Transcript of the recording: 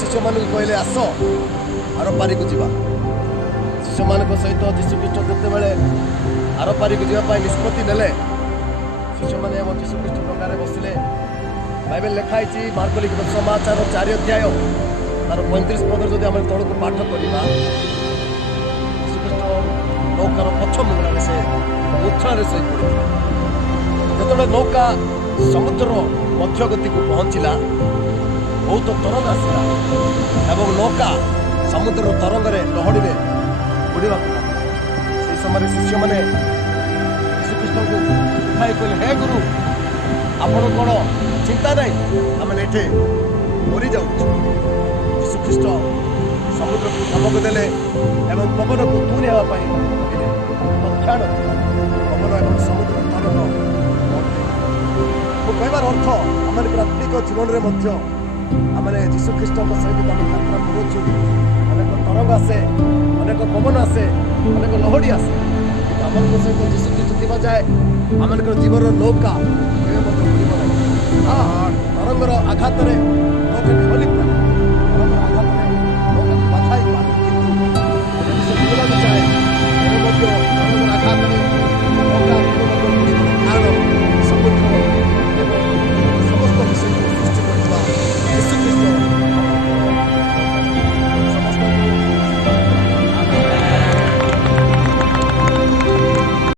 ଶିଷ୍ୟମାନଙ୍କୁ କହିଲେ ଆସ ଆର ପାରିକୁ ଯିବା। ଶିଷ୍ୟମାନଙ୍କ ସହିତ ଯୀଶୁଖ୍ରୀଷ୍ଟ ଯେତେବେଳେ ଆର ପାରିକୁ ଯିବା ପାଇଁ ନିଷ୍ପତ୍ତି ନେଲେ, ଶିଷ୍ୟମାନେ ଏବଂ ଯୀଶୁଖ୍ରୀଷ୍ଟ ଡଙ୍ଗାରେ ବସିଲେ। ବାଇବେଲ ଲେଖା ହେଇଛି ମାର୍କ ଲିଖିତ ସମାଚାର 4 ଅଧ୍ୟାୟ ତାର 35 ପଦରେ ଯଦି ଆମେ ତଳକୁ ପାଠ କରିବା, ଯୀଶୁଖ୍ରୀଷ୍ଟ ନୌକାର ପଛ ମୁଣ୍ଡରେ ସେ ମୁଦ୍ରାରେ ଶୋଇପଡ଼ିଥିଲେ। ଯେତେବେଳେ ନୌକା ସମୁଦ୍ରର ମଧ୍ୟଗତିକୁ ପହଞ୍ଚିଲା, ବହୁତ ତରଙ୍ଗ ଆସିଲା ଏବଂ ନୌକା ସମୁଦ୍ରର ତରଙ୍ଗରେ ଲହଡ଼ିରେ ବୁଡ଼ିବାକୁ ଲାଗିଲା। ସେହି ସମୟରେ ଶିଷ୍ୟମାନେ ଯୀଶୁଖ୍ରୀଷ୍ଟଙ୍କୁ ଉଠାଇ କହିଲେ, ହେ ଗୁରୁ, ଆପଣ କ'ଣ ଚିନ୍ତା ନାହିଁ, ଆମେ ଏଠି ମରିଯାଉଛୁ। ଯୀଶୁଖ୍ରୀଷ୍ଟ ସମୁଦ୍ରକୁ ଧମକ ଦେଲେ ଏବଂ ପବନକୁ ଦୂର ହେବା ପାଇଁ କହିଲେ। କ୍ଷଣ ପବନ ଏବଂ ସମୁଦ୍ର ତରଙ୍ଗ। ମୁଁ କହିବାର ଅର୍ଥ, ଆମମାନଙ୍କର ଆତ୍ମିକ ଜୀବନରେ ମଧ୍ୟ ଆମେ ଯୀଶୁଖ୍ରୀଷ୍ଟଙ୍କ ସହିତ ଆମେ ଯାତ୍ରା କରୁଛୁ। ଅନେକ ତରଙ୍ଗ ଆସେ, ଅନେକ ପବନ ଆସେ, ଅନେକ ଲହଡ଼ି ଆସେ, କିନ୍ତୁ ଆମମାନଙ୍କ ସହିତ ଯୀଶୁଖ୍ରୀଷ୍ଟ ଥିବା ଯାଏ ଆମମାନଙ୍କର ଜୀବନର ନୌକା କେବେ ମଧ୍ୟ ବୁଡ଼ିବ ନାହିଁ। ତରଙ୍ଗର ଆଘାତରେ